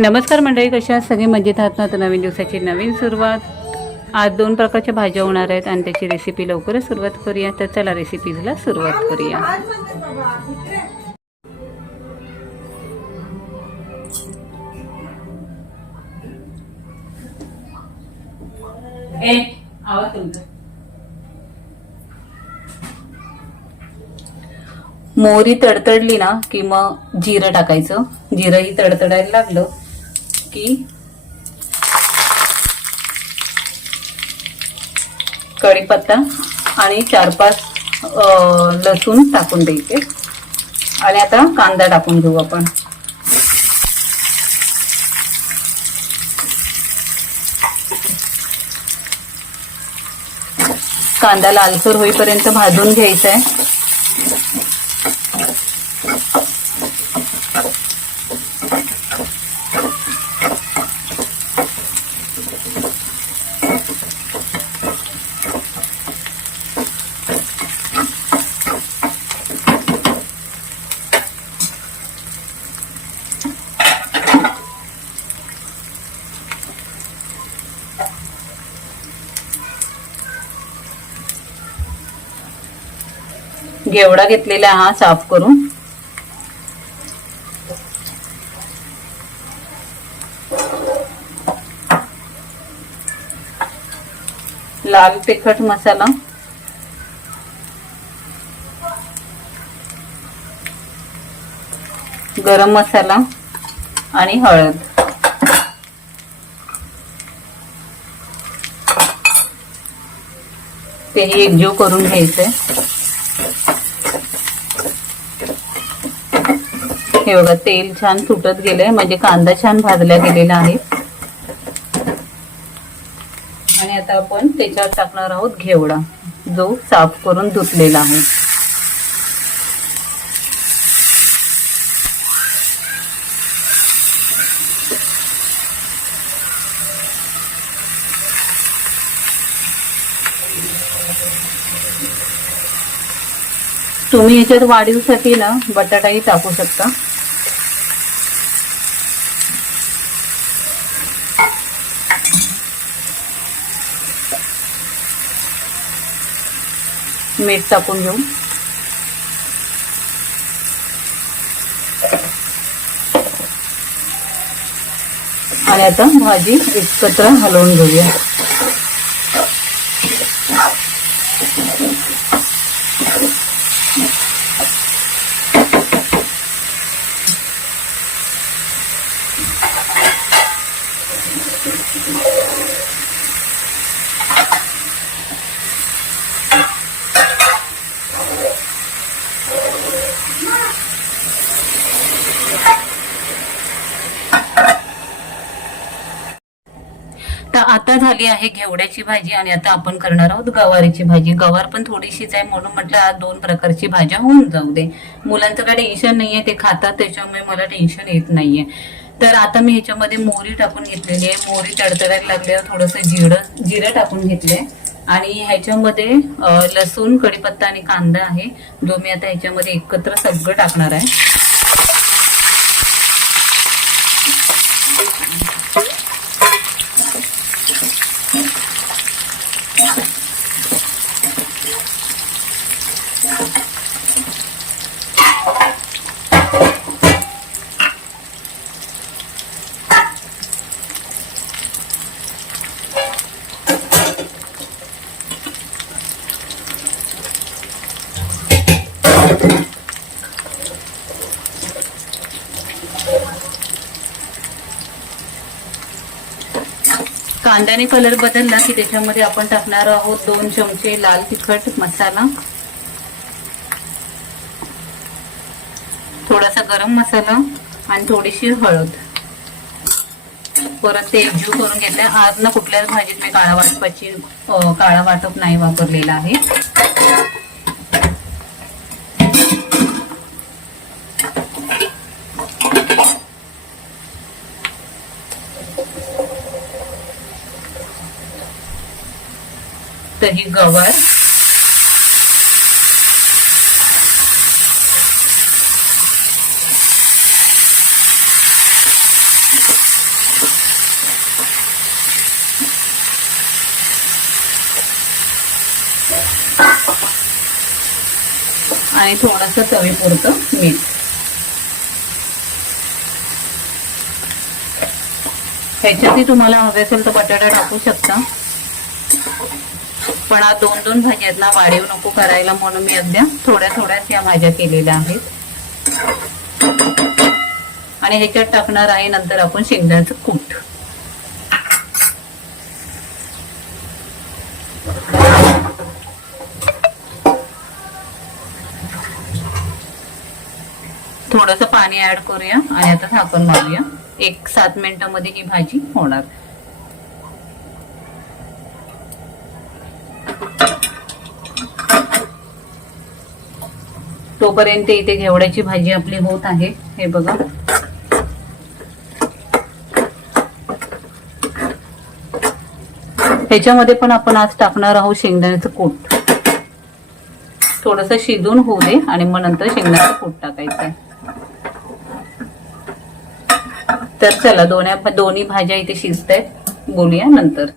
नमस्कार मंडळी, कशा आहात? सगळे मजेत आहात ना? तर नवीन दिवसाची नवीन सुरुवात. आज 2 प्रकारच्या भाज्या होणार आहेत आणि त्याची रेसिपी लवकरच सुरुवात करूया. तर चला रेसिपीजला सुरुवात करूया. मोहरी तडतडली ना की मग जिरं टाकायचं. जिरं ही तडतडायला लागलं की कढीपत्ता आणि 4-5 लसूण टाकून द्यायचे. आणि आता कांदा टाकून घेऊ आपण. कांदा लालसर होईपर्यंत भाजून घ्यायचा आहे. घेवडा घेतलेला हा साफ करून. लाल तिखट मसाला, गरम मसाला आणि हळद. तेही एकजीव करून घ्यायचंय. हे बघा, तेल छान सुटत गेलंय, म्हणजे कांदा छान भाजला गेलेला आहे. आणि आता आपण त्याच्यावर टाकणार आहोत घेवडा, जो साफ करून धुतलेला आहे. तुम्ही याच्यात वाढीसाठी ना बटाटाही टाकू शकता. मीठ टाकून घेऊ. आणि आता भाजी एकत्र हलवून घेऊया. आता झाली आहे घेवड्याची भाजी. आणि आता आपण करणार आहोत गवारीची भाजी. गवार पण थोडीशीच आहे म्हणून म्हटलं आज 2 प्रकारची भाज्या होऊन जाऊ दे. मुलांचं काय टेन्शन नाहीये, ते खातात, त्याच्यामुळे मला टेन्शन येत नाहीये. तर आता मी ह्याच्यामध्ये मोहरी टाकून घेतलेली आहे. मोहरी तडतडायला लागल्यावर थोडंसं जिरं टाकून घेतलंय. आणि ह्याच्यामध्ये लसूण, कढीपत्ता आणि कांदा आहे, जो मी आता ह्याच्यामध्ये एकत्र सगळं टाकणार आहे. कांद्याने कलर बदलला की त्याच्यामध्ये आपण टाकणार आहोत 2 चमचे लाल तिखट मसाला, थोडासा गरम मसाला आणि थोडीशी हळद. परत ते एकजीव करून घेतले. आज ना कुठल्याच भाजीत मी काळा वाटप नाही वापरलेला आहे. तर ही गवार आणि थोडंसं चवीपुरतं मीठ. ह्याच्यातही तुम्हाला हवे असेल तर बटाटा टाकू शकता, पण आज 2-2 भाज्या आहेत ना, वाढीव नको करायला म्हणून मी अद्या थोड्या थोड्याच या भाज्या केलेल्या आहेत. आणि ह्याच्यात टाकणार आहे नंतर आपण शेंगदाण्याचं कूट. थोडंसं पाणी ऍड करूया आणि आता झाकण मारूया. 1-7 मिनिटांमध्ये ही भाजी होणार. तोपर्यंत इथे घेवड्याची भाजी आपली होत आहे. हे बघा, ह्याच्यामध्ये पण आपण आज टाकणार आहोत शेंगदाण्याचं कूट. थोडंसं शिजून होऊ दे आणि मग नंतर शेंगदाण्याचं कूट टाकायचं. तर चला, दोन्ही भाज्या इथे शिजतायत, बोलूया नंतर.